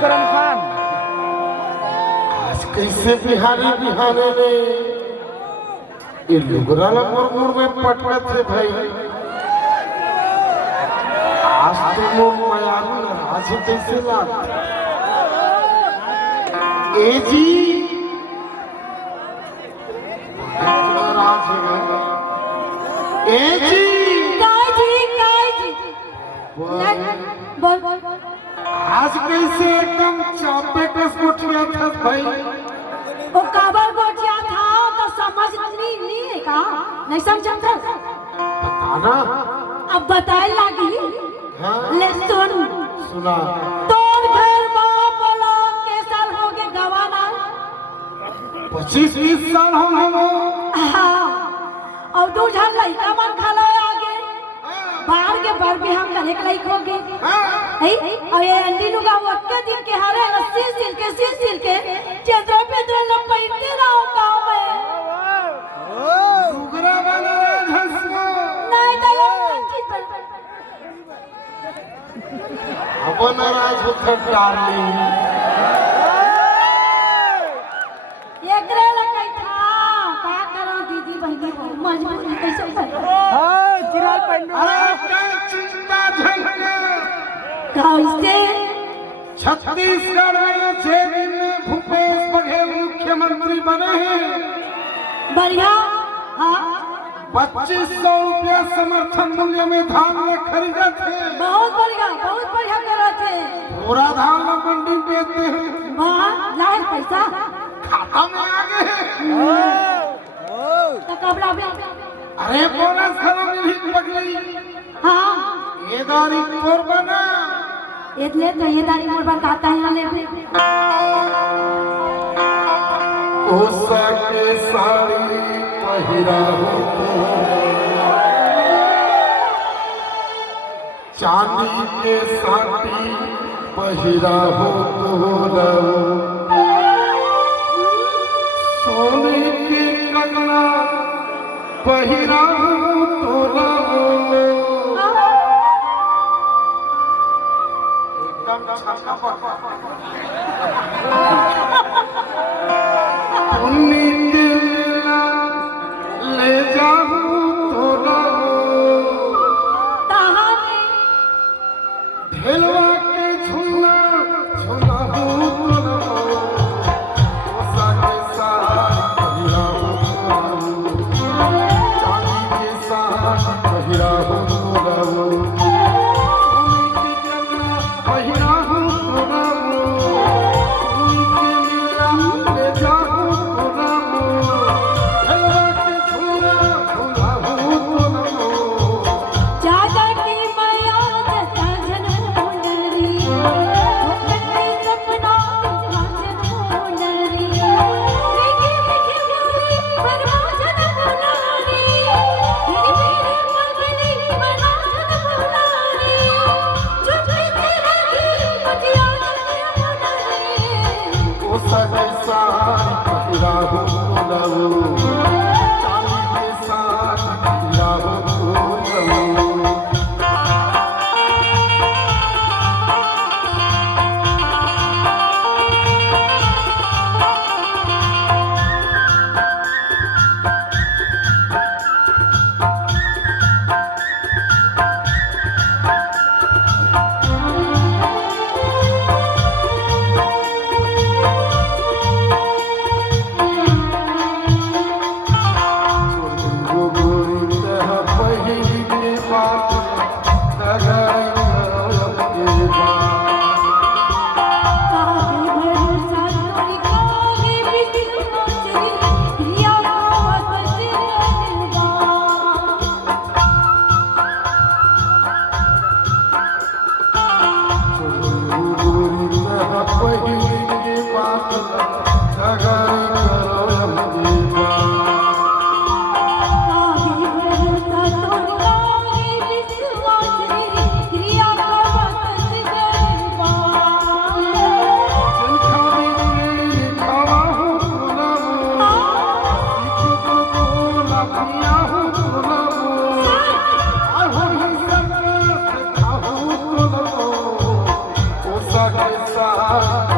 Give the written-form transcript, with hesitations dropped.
करम खान आज कैसे बिहारी बिहारे ने ये लुगरा मुड़ में पटका थे भाई। आज तो लोग मयालू आज कैसे लात ए जी राज है ए जी बोल आज कैसे एकदम चापे कस गोठिया था भाई। वो काबर गोठिया था तो समझ नहीं है का नहीं समझा था बताना अब बताए लगी। हाँ? ले सुन सुना तोर घर में बोलो के साल हो गए गवाना 25-20 साल हो गए। हाँ और दो झन लड़का मन खलो आगे बाहर के बर भी हम करे लाइक हो गए और ये अंडी लुगा वक्के दिन के हारे सील के चंद्रा पे तो लपटते रहो गांव में लुगरा वाला झसको नहीं तो अपन राज उठट डार्लिंग एकरे लकई था का करो दीदी बहनी मजबूरी कैसे कर हां चिराल पहलू अरे क्या चिंता झंझना कैसे छत्तीसगढ़ में 6 दिन में भूपेश बघेल मुख्यमंत्री बने हैं। बढ़िया हाँ 2500 रुपया समर्थन मूल्य में धान खरीदे थे। बहुत बढ़िया करो थे पूरा धान मंडी में बेचते हैं। वाह लाए पैसा खाता में आ गए हैं। तो कपड़ा भी अरे बोनस खरो मिली पगली हाँ ये गाड़ी तोर बना इतने तो ये दारी मोर बताता है ना ले ओसा के साड़ी पहिरा हो चांदी के साड़ी पहिरा हो तो सोने के कंगना पहिरा हो तो एकदम छक्का पक्का ले जाऊं तो ढेलवा के झूला झूला के साथ पहिरा हो चांदी के साथ पहिरा हो पहिरा हो ले जाऊं स्वाहा